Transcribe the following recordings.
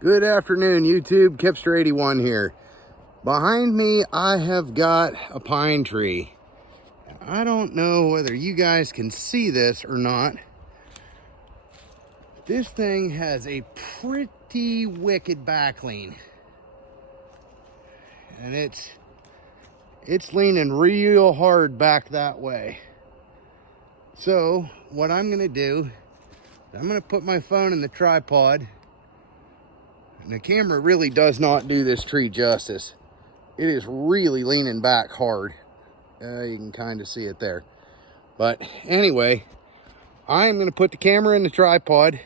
Good afternoon, YouTube. Kipster81 here. Behind me, I have got a pine tree. I don't know whether you guys can see this or not. This thing has a pretty wicked back lean. And it's leaning real hard back that way. So, what I'm going to do, I'm going to put my phone in the tripod. And the camera really does not do this tree justice. It is really leaning back hard. You can kind of see it there. But anyway, I'm going to put the camera in the tripod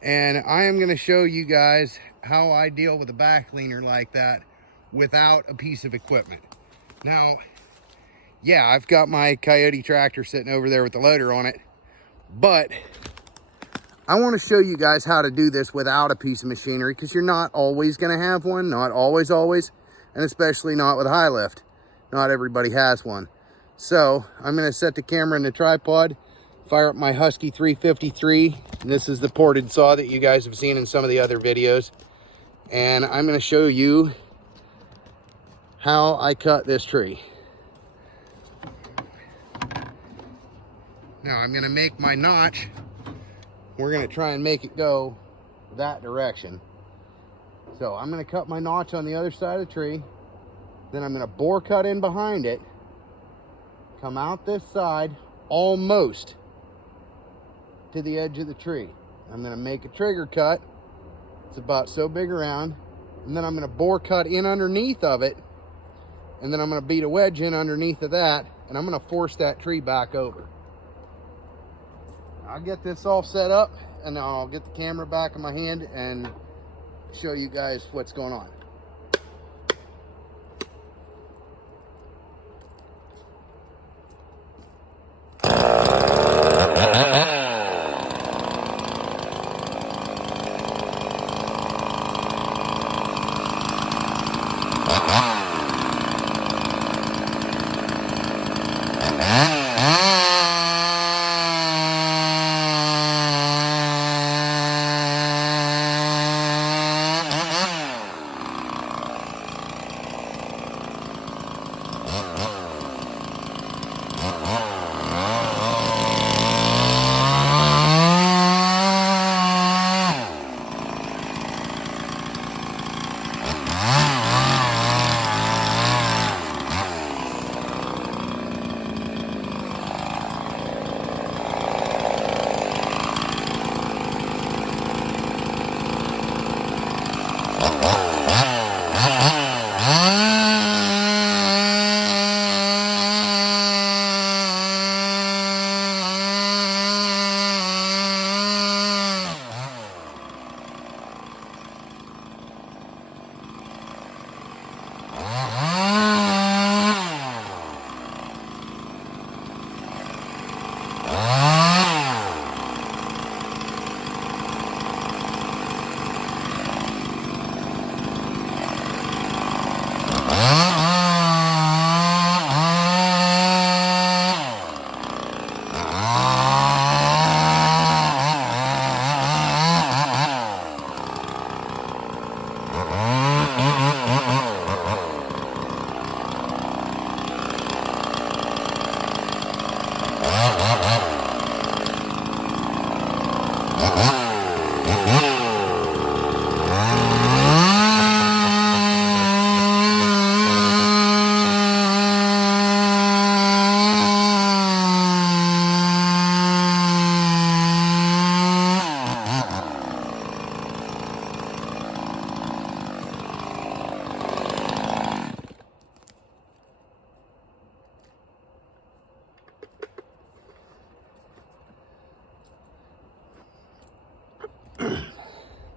and I am going to show you guys how I deal with a back leaner like that without a piece of equipment. Now, yeah, I've got my Coyote tractor sitting over there with the loader on it, but I want to show you guys how to do this without a piece of machinery, because you're not always going to have one, not always, and especially not with high lift. Not everybody has one. So I'm going to set the camera in the tripod, fire up my Husky 353. And this is the ported saw that you guys have seen in some of the other videos. And I'm going to show you how I cut this tree. Now I'm going to make my notch. We're going to try and make it go that direction. So I'm going to cut my notch on the other side of the tree. Then I'm going to bore cut in behind it. Come out this side almost to the edge of the tree. I'm going to make a trigger cut. It's about so big around. And then I'm going to bore cut in underneath of it. And then I'm going to beat a wedge in underneath of that. And I'm going to force that tree back over. I'll get this all set up, and then I'll get the camera back in my hand and show you guys what's going on.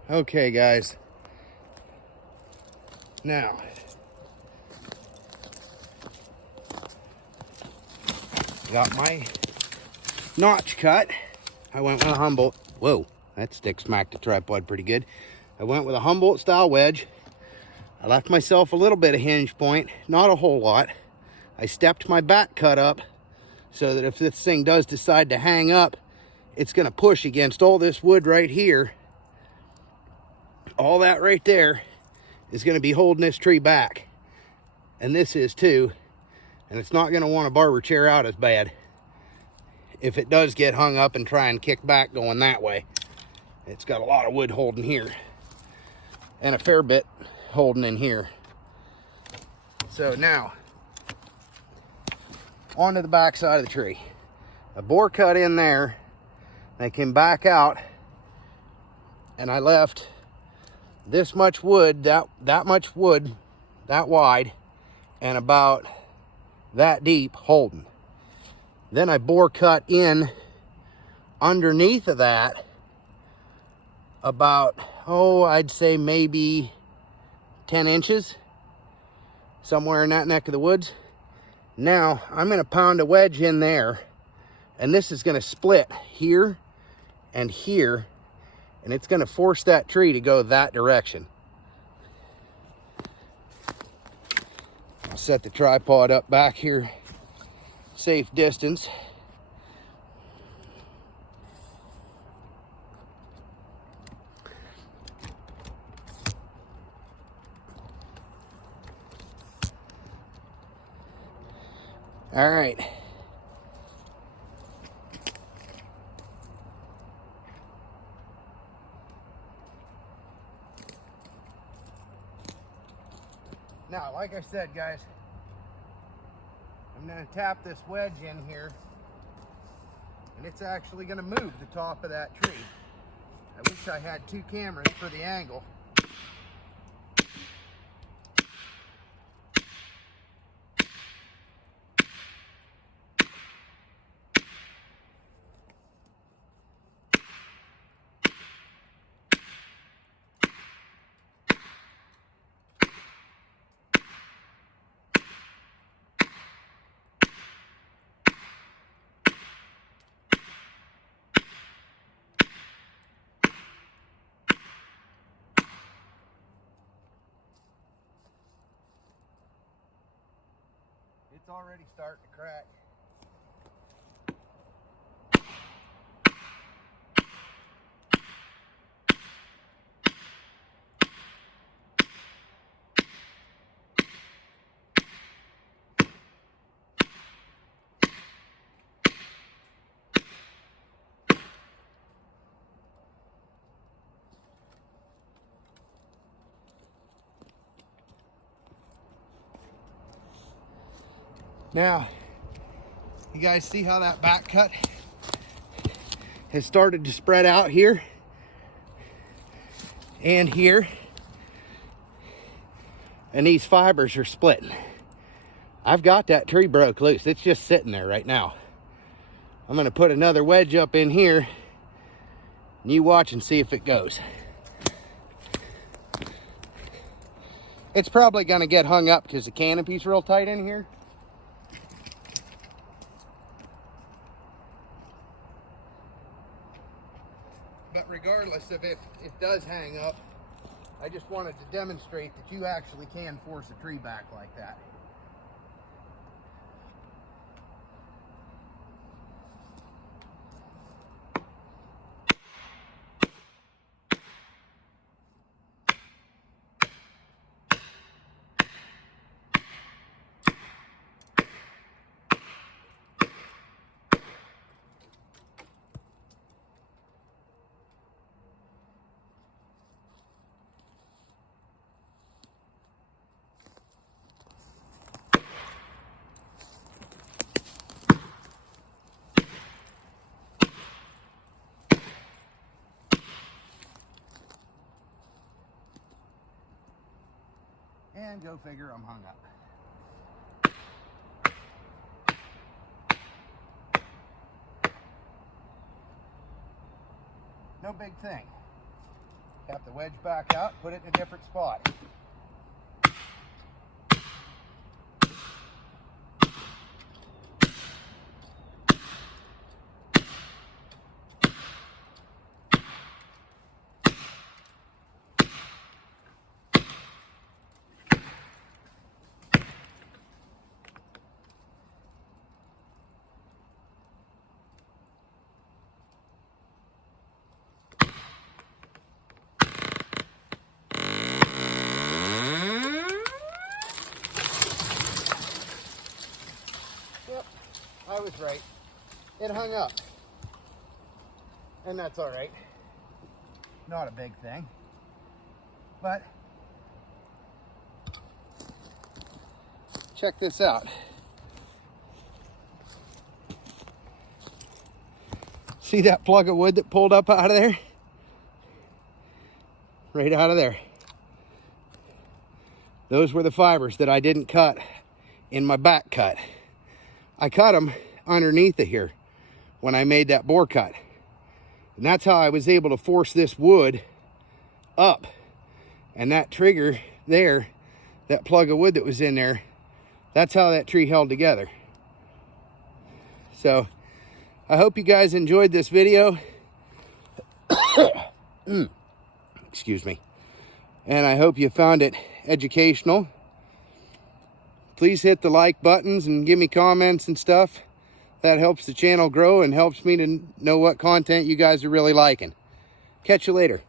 Okay, guys. Now, got my notch cut. I went with a Humboldt. Whoa, that stick smacked the tripod pretty good. I went with a Humboldt style wedge. I left myself a little bit of hinge point, not a whole lot. I stepped my back cut up so that if this thing does decide to hang up, it's going to push against all this wood right here all that right there is going to be holding this tree back. And this is too. And it's not going to want a barber chair out as bad if it does get hung up and try and kick back going that way. It's got a lot of wood holding here and a fair bit holding in here. So now, onto the back side of the tree. A bore cut in there. I came back out and I left this much wood, that much wood, that wide, and about that deep holding. Then I bore cut in underneath of that about, I'd say maybe 10 inches, somewhere in that neck of the woods. Now I'm going to pound a wedge in there, and this is going to split here and here, and it's going to force that tree to go that direction. I'll set the tripod up back here, safe distance. All right. Now, like I said, guys, I'm going to tap this wedge in here, and it's actually going to move the top of that tree. I wish I had 2 cameras for the angle. It's already starting to crack. Now, you guys see how that back cut has started to spread out here and here, and these fibers are splitting. I've got that tree broke loose. It's just sitting there right now. I'm going to put another wedge up in here, and you watch and see if it goes. It's probably going to get hung up because the canopy's real tight in here. But regardless of if it does hang up, I just wanted to demonstrate that you actually can force a tree back like that. And go figure, I'm hung up. No big thing. Tap the wedge back out, put it in a different spot. was right. It hung up. And that's all right. Not a big thing. But check this out. See that plug of wood that pulled up out of there? Right out of there. Those were the fibers that I didn't cut in my back cut. I cut them underneath of here when I made that bore cut. And that's how I was able to force this wood up. And that trigger there, that plug of wood that was in there, that's how that tree held together. So I hope you guys enjoyed this video. Excuse me. And I hope you found it educational. Please hit the like buttons and give me comments and stuff. That helps the channel grow and helps me to know what content you guys are really liking. Catch you later.